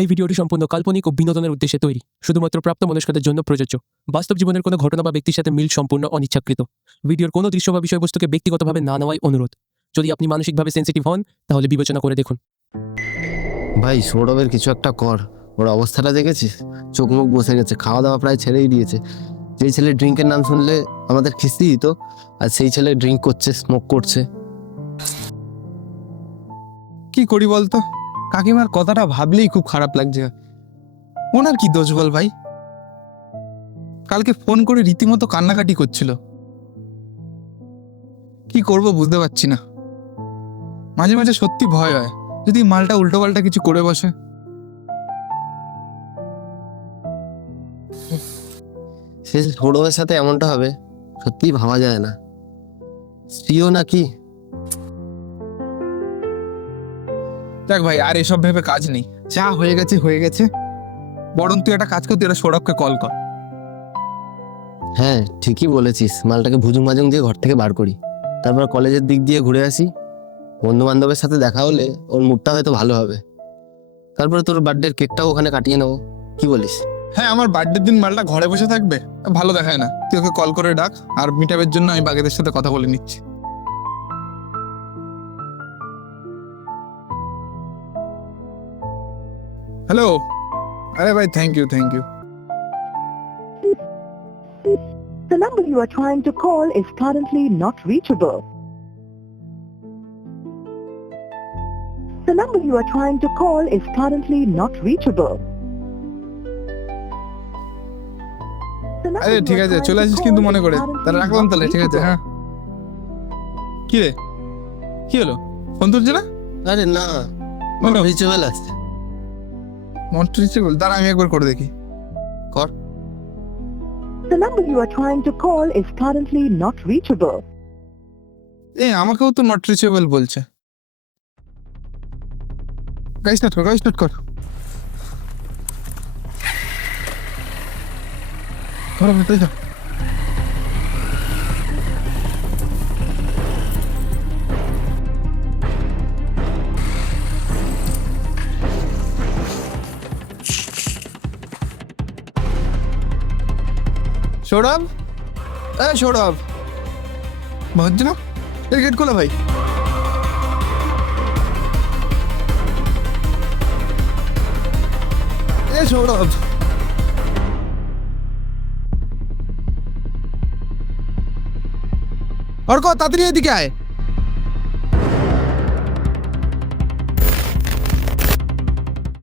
এই ভিডিওটি সম্পূর্ণ কাল্পনিক ও বিনোদনের উদ্দেশ্যে তৈরি, শুধুমাত্র প্রাপ্তবয়স্কদের জন্য প্রযোজ্য। বাস্তব জীবনের কোনো ঘটনা বা ব্যক্তির সাথে মিল সম্পূর্ণ অনিচ্ছাকৃত। ভিডিওর কোনো দৃশ্য বা বিষয়বস্তুকে ব্যক্তিগতভাবে না নেওয়াই অনুরোধ। যদি আপনি মানসিকভাবে সেন্সিটিভ হন, তাহলে বিবেচনা করে দেখুন। ভাই সৌরভের কিছু একটা কর, ওর অবস্থাটা দেখেছিস? চোখ মুখ বসে গেছে, খাওয়া দাওয়া প্রায় ছেড়েই দিয়েছে। যেই ছেলে ড্রিঙ্কের নাম শুনলে আমাদের খিস্তি দিত, আর সেই ছেলে ড্রিঙ্ক করছে, স্মোক করছে। কি করি বলতো? কাকিমার কথাটা ভাবলেই খুব খারাপ লাগছে। ওনার কি দোষ বল ভাই? কালকে ফোন করে রীতিমতো কান্নাকাটি করছিল। কি করব বুঝতে পারছি না। মাঝে মাঝে সত্যি ভয় হয়, যদি মালটা উল্টো পাল্টা কিছু করে বসে। সে সৌরভের সাথে এমনটা হবে সত্যিই ভাবা যায় না। স্ত্রীও নাকি। দেখ ভাই, আর এসব ভেবে কাজ নেই। যা হয়ে গেছে হয়ে গেছে। বরং তুই একটা কাজ কর, তুই একটা সৌরভকে কল কর। হ্যাঁ ঠিকই বলেছিস, মালটাকে ভুজুং ভাজুং দিয়ে ঘর থেকে বার করি, তারপর কলেজের দিক দিয়ে ঘুরে আসি। বন্ধু বান্ধবের সাথে দেখা হলে ওর মুডটা হয়তো ভালো হবে। তারপরে তোর বার্থডের কেকটাও ওখানে কাটিয়ে নেবো, কি বলিস? হ্যাঁ, আমার বার্থডের দিন মালটা ঘরে বসে থাকবে, ভালো দেখায় না। তুই ওকে কল করে ডাক, আর মিটাপের জন্য আমি বাকিদের সাথে কথা বলে নিচ্ছি। হ্যালো। আরে ভাই, thank you. The number you are trying to call is currently not reachable. The number you are trying to call is currently not reachable. The number আরে you ঠিক are আছে, trying চলে to আসিস call কিন্তু is মনে করে। currently তাহলে রাখলাম, not তাহলে ঠিক আছে। reachable. হ্যাঁ, কি রে, কি হলো? ফোন তুলছে না? আরে না, রিচুয়াল আসছে। নট রিচেবল, দাঁড়া আমি একবার করে দেখি। কর। The number you are trying to call is currently not reachable. আমাকেও তো নট রিচেবল বলছে। গাইস স্টার্ট কর। ধরো ভেতরে যা। সৌরভ, সৌরভ হচ্ছে না? এই গেট খোলা ভাই। সৌরভ, অর্ক তাড়াতাড়ি এদিকে আয়।